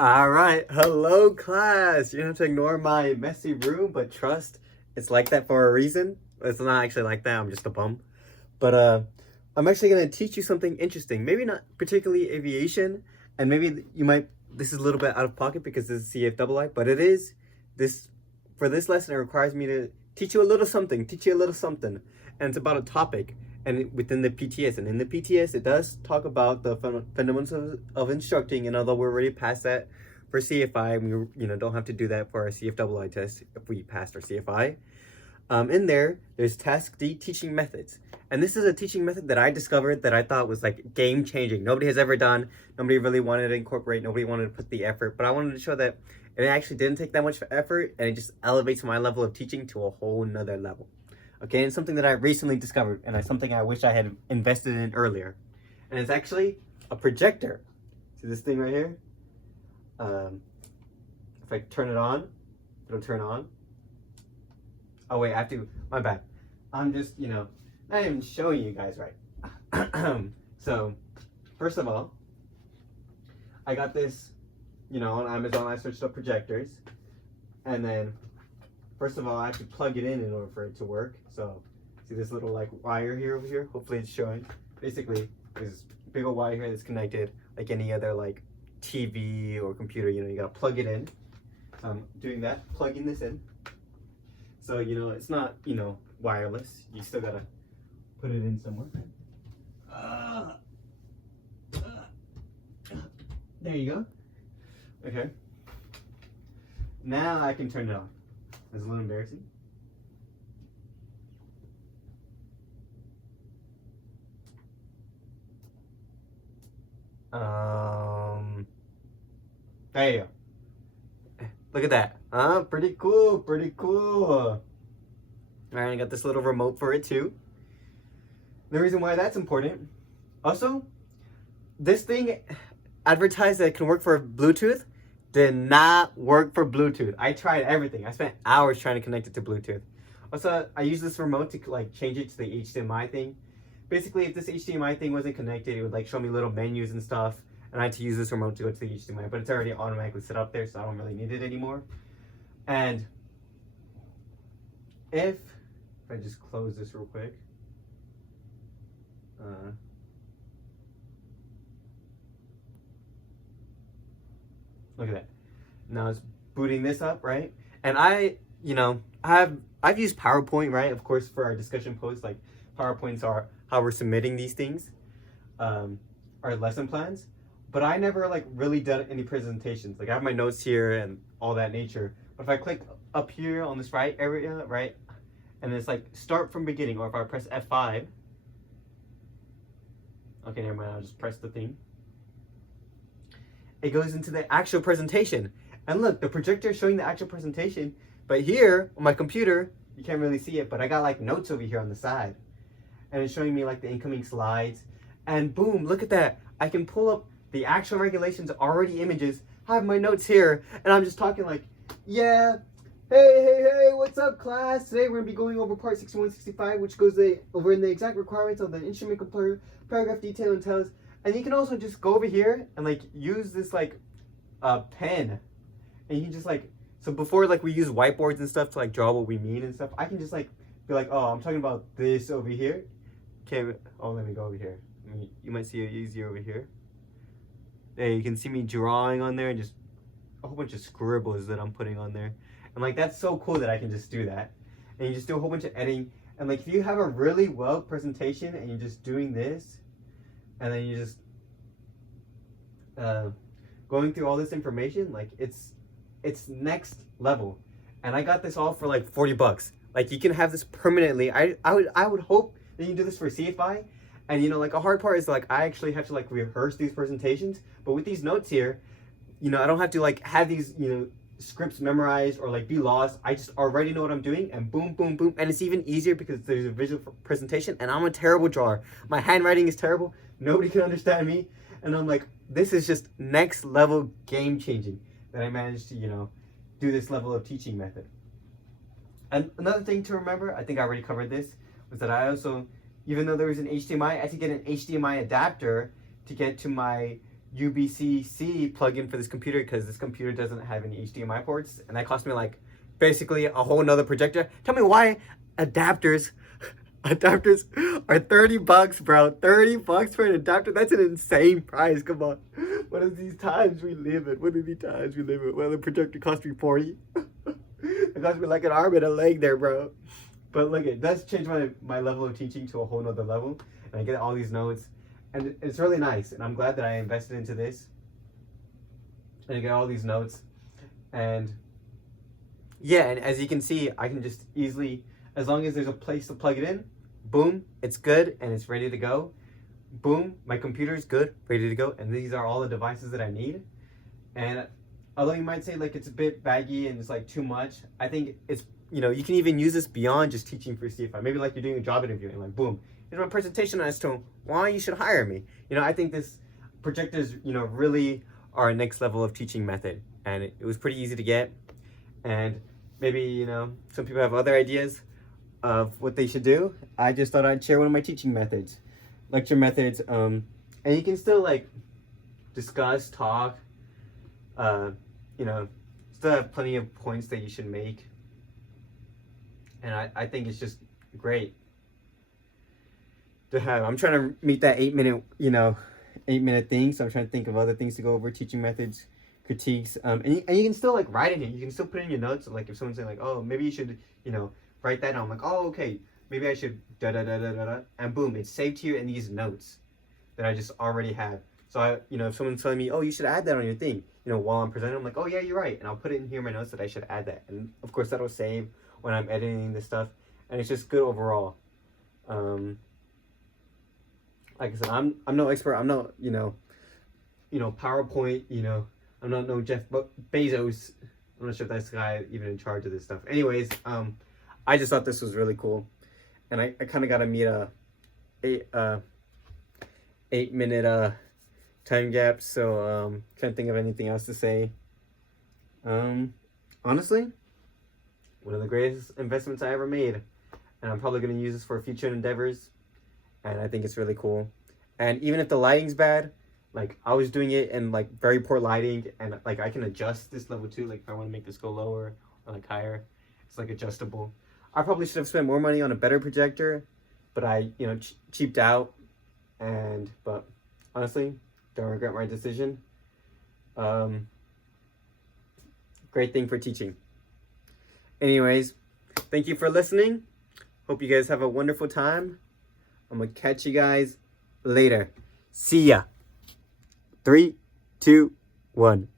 All right, hello class. You don't have to ignore my messy room, but trust it's like that for a reason. It's not actually like that. I'm just a bum. But I'm actually gonna teach you something interesting. Maybe not particularly aviation, and maybe you might. This is a little bit out of pocket because this is CFII, but it is this for this lesson. It requires me to teach you a little something, teach you a little something, and it's about a topic. And within the PTS, and in the PTS, it does talk about the fundamentals of instructing. And although we're already past that for CFI, we don't have to do that for our CFII test if we passed our CFI. In there's task D, teaching methods. And this is a teaching method that I discovered that I thought was like game changing. Nobody has ever done, nobody really wanted to incorporate, nobody wanted to put the effort, but I wanted to show that it actually didn't take that much effort and it just elevates my level of teaching to a whole nother level. Okay, and something that I recently discovered and it's something I wish I had invested in earlier. And it's actually a projector. See this thing right here? If I turn it on, it'll turn on. Oh wait, I have to, my bad. I'm just, not even showing you guys right. So, first of all, I got this, on Amazon. I searched up projectors. And then, first of all, I have to plug it in order for it to work. So, see this little like wire here over here? Hopefully it's showing. Basically, there's this big old wire here that's connected like any other like TV or computer, you gotta plug it in. So I'm doing that, plugging this in. So, it's not, wireless. You still gotta put it in somewhere. There you go. Okay. Now I can turn it on. It's a little embarrassing. There you go. Look at that. Pretty cool, pretty cool. All right, I got this little remote for it too. The reason why that's important. Also, this thing advertised that it can work for Bluetooth did not work for Bluetooth. I tried everything. I spent hours trying to connect it to Bluetooth. Also, I use this remote to like change it to the HDMI thing. Basically, if this HDMI thing wasn't connected, it would like show me little menus and stuff, and I had to use this remote to go to the HDMI, but it's already automatically set up there, so I don't really need it anymore. And if I just close this real quick, look at that. Now it's booting this up, right? And I've used PowerPoint, right? Of course, for our discussion posts, like PowerPoints are how we're submitting these things, our lesson plans. But I never like really done any presentations. Like I have my notes here and all that nature. But if I click up here on this right area, right, and it's like start from beginning, or if I press F5, okay, never mind, I'll just press the thing. It goes into the actual presentation. And look, the projector is showing the actual presentation, but here on my computer, you can't really see it, but I got like notes over here on the side. And it's showing me like the incoming slides. And boom, look at that. I can pull up the actual regulations, already images, I have my notes here, and I'm just talking like, yeah, hey, what's up class? Today we're gonna be going over part 6165, which goes over in the exact requirements of the instrument compiler, paragraph detail and tells. And you can also just go over here and like use this like pen, and you can just like, so before like we use whiteboards and stuff to like draw what we mean and stuff, I can just like be like, oh, I'm talking about this over here. Okay, oh, let me go over here. You might see it easier over here. There, you can see me drawing on there and just a whole bunch of scribbles that I'm putting on there. And like, that's so cool that I can just do that. And you just do a whole bunch of editing. And like, if you have a really well presentation and you're just doing this, and then you just going through all this information, like it's next level. And I got this all for like 40 bucks. Like you can have this permanently. I would hope that you can do this for CFI. And like a hard part is like I actually have to like rehearse these presentations, but with these notes here, I don't have to like have these scripts memorized or like be lost. I just already know what I'm doing, and boom, boom, boom. And it's even easier because there's a visual presentation, and I'm a terrible drawer. My handwriting is terrible. Nobody can understand me, and I'm like, this is just next level game changing that I managed to do this level of teaching method. And another thing to remember, I think I already covered this, was that I also, even though there was an HDMI, I had to get an HDMI adapter to get to my UBC-C plugin for this computer because this computer doesn't have any HDMI ports, and that cost me like basically a whole nother projector. Tell me why adapters are $30, bro. $30 for an adapter? That's an insane price. Come on. What are these times we live in? What are these times we live in? Well, the projector cost me 40. It cost me like an arm and a leg there, bro. But look, it does change my level of teaching to a whole nother level. And I get all these notes. And it's really nice. And I'm glad that I invested into this. And I get all these notes. And yeah, and as you can see, I can just easily, as long as there's a place to plug it in, boom, it's good and it's ready to go. Boom, my computer's good, ready to go. And these are all the devices that I need. And although you might say like it's a bit baggy and it's like too much, I think it's, you know, you can even use this beyond just teaching for CFI. Maybe like you're doing a job interview and like, boom, here's my presentation as to why you should hire me. You know, I think this projectors, you know, really are a next level of teaching method. And it was pretty easy to get. And maybe, you know, some people have other ideas of what they should do. I just thought I'd share one of my teaching methods, lecture methods. And you can still like discuss, talk, you know, still have plenty of points that you should make. And I think it's just great to have. I'm trying to meet that 8-minute, you know, 8-minute thing. So I'm trying to think of other things to go over, teaching methods, critiques. And you can still like write it in. You can still put in your notes. Like if someone's saying like, oh, maybe you should, you know, write that down. I'm like, oh, okay, maybe I should da da da da da da. And boom, it's saved here in these notes that I just already have. So I, you know, if someone's telling me, oh, you should add that on your thing, you know, while I'm presenting, I'm like, oh yeah, you're right. And I'll put it in here in my notes that I should add that. And of course that'll save when I'm editing this stuff. And it's just good overall. Like I said, I'm no expert. I'm not, you know, PowerPoint, you know, I'm not no Jeff Bezos. I'm not sure if that's the guy even in charge of this stuff. Anyways, I just thought this was really cool. And I kind of got to meet a 8-minute time gap. So trying to think of anything else to say. Honestly, one of the greatest investments I ever made. And I'm probably going to use this for future endeavors. And I think it's really cool. And even if the lighting's bad, like I was doing it in like very poor lighting, and like I can adjust this level too. Like if I want to make this go lower or like higher, it's like adjustable. I probably should have spent more money on a better projector, but I, you know, cheaped out. But honestly, don't regret my decision. Great thing for teaching. Anyways, thank you for listening. Hope you guys have a wonderful time. I'm gonna catch you guys later. See ya. 3, 2, 1.